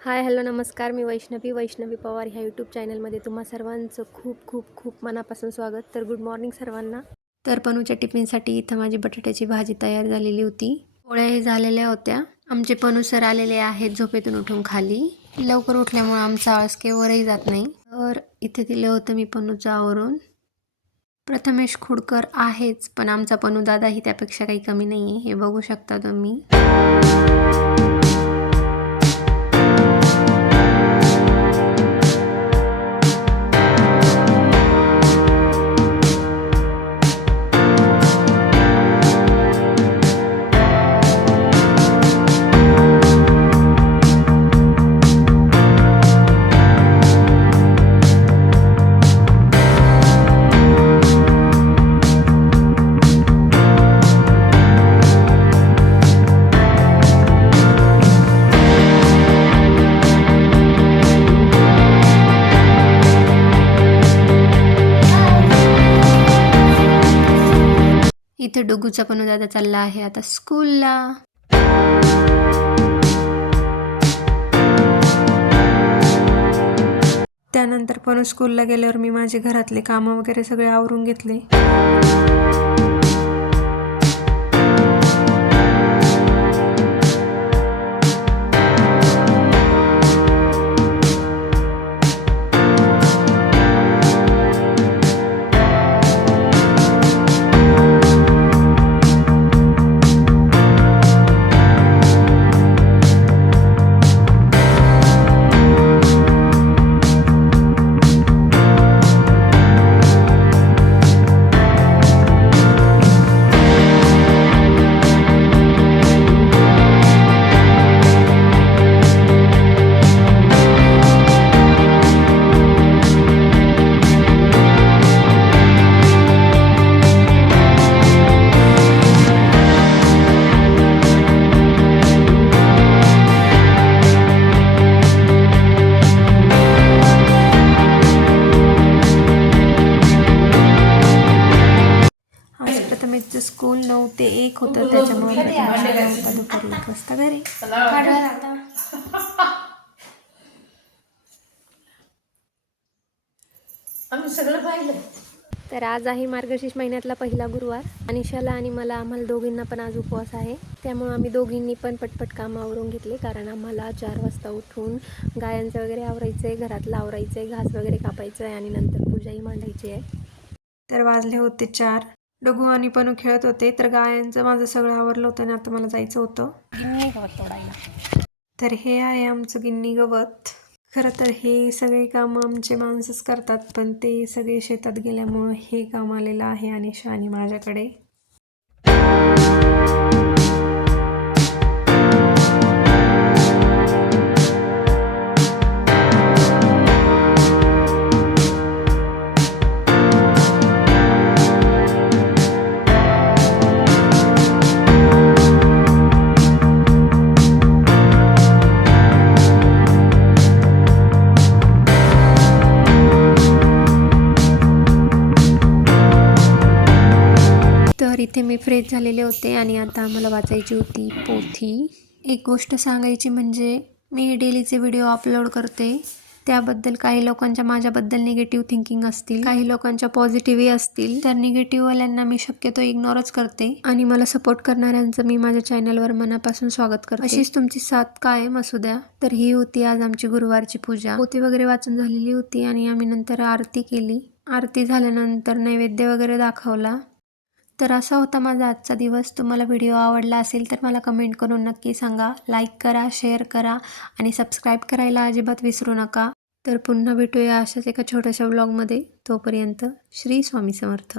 Hi hello नमस्कार. मी वैष्णवी पवार ह्या YouTube चॅनलमध्ये तुम्हा सर्वांचं खूप खूप खूप मनापासून स्वागत. तर गुड मॉर्निंग सर्वांना. तर पनूच्या टिफिनसाठी इथं माझी बटाट्याची भाजी तयार झालेली होती. पोळ्याही झालेल्या होत्या. आमचे पनू सर आलेले आहेत झोपेतून उठून खाली. लवकर उठल्यामुळे आमचा आळस केवरही जात नाही. तर इथे दिलं होतं मी पनूचं आवरून. प्रथमेश खुडकर आहेच, पण आमचा पनू दादाही त्यापेक्षा काही कमी नाही आहे, हे बघू शकता तुम्ही. इथे डुगूचा पनू दादा चालला आहे आता स्कूलला. त्यानंतर पनू स्कूलला गेल्यावर मी माझे घरातले कामं वगैरे सगळे आवरून घेतले. प्रथमेशचं स्कूल 9 ते 1 होतं, त्याच्यामुळे प्रथमेश दुपारी 1 वाजता घरी. तर आज आहे मार्गशीर्ष महिन्यातला पहिला गुरुवार. अनिशाला आणि आम्हाला दोघींना पण आज उपवास आहे. त्यामुळे आम्ही दोघींनी पण पटपट कामं आवरून घेतले, कारण आम्हाला 4 वाजता उठून गायांचं वगैरे आवरायचं आहे, घरातलं आवरायचं आहे, घास वगैरे कापायचं आहे आणि नंतर पूजाही मांडायची आहे. तर वाजले होते 4. डगू आणि पनू खेळत होते, तर गायांचं माझं सगळं आवरलं होतं आणि आता मला जायचं होतं गवत तोडायला. तर हे आहे आमचं गिन्नी गवत. खरं तर हे सगळे कामं आमचे माणसंच करतात, पण ते सगळे शेतात गेल्यामुळं हे काम आलेलं आहे अनिशा आणि माझ्याकडे. तर इथे मी फ्रेश झालेले होते आणि आता आम्हाला वाचायची होती पोथी. एक गोष्ट सांगायची म्हणजे मी डेलीचे व्हिडिओ अपलोड करते, त्याबद्दल काही लोकांच्या माझ्याबद्दल निगेटिव्ह थिंकिंग असतील, काही लोकांच्या पॉझिटिव्हही असतील. तर निगेटिव्हवाल्यांना मी शक्यतो इग्नोरच करते आणि मला सपोर्ट करणाऱ्यांचं मी माझ्या चॅनलवर मनापासून स्वागत करते. अशीच तुमची साथ कायम असू द्या. तर ही होती आज आमची गुरुवारची पूजा. पोथी वगैरे वाचून झालेली होती आणि आम्ही नंतर आरती केली. आरती झाल्यानंतर नैवेद्य वगैरे दाखवला. तर असा होता माझा आजचा दिवस. तुम्हाला व्हिडिओ आवडला असेल तर मला कमेंट करून नक्की सांगा. लाईक करा, शेअर करा आणि सबस्क्राईब करायला अजिबात विसरू नका. तर पुन्हा भेटूया अशाच एका छोट्याशा व्लॉगमध्ये. तोपर्यंत श्री स्वामी समर्थ.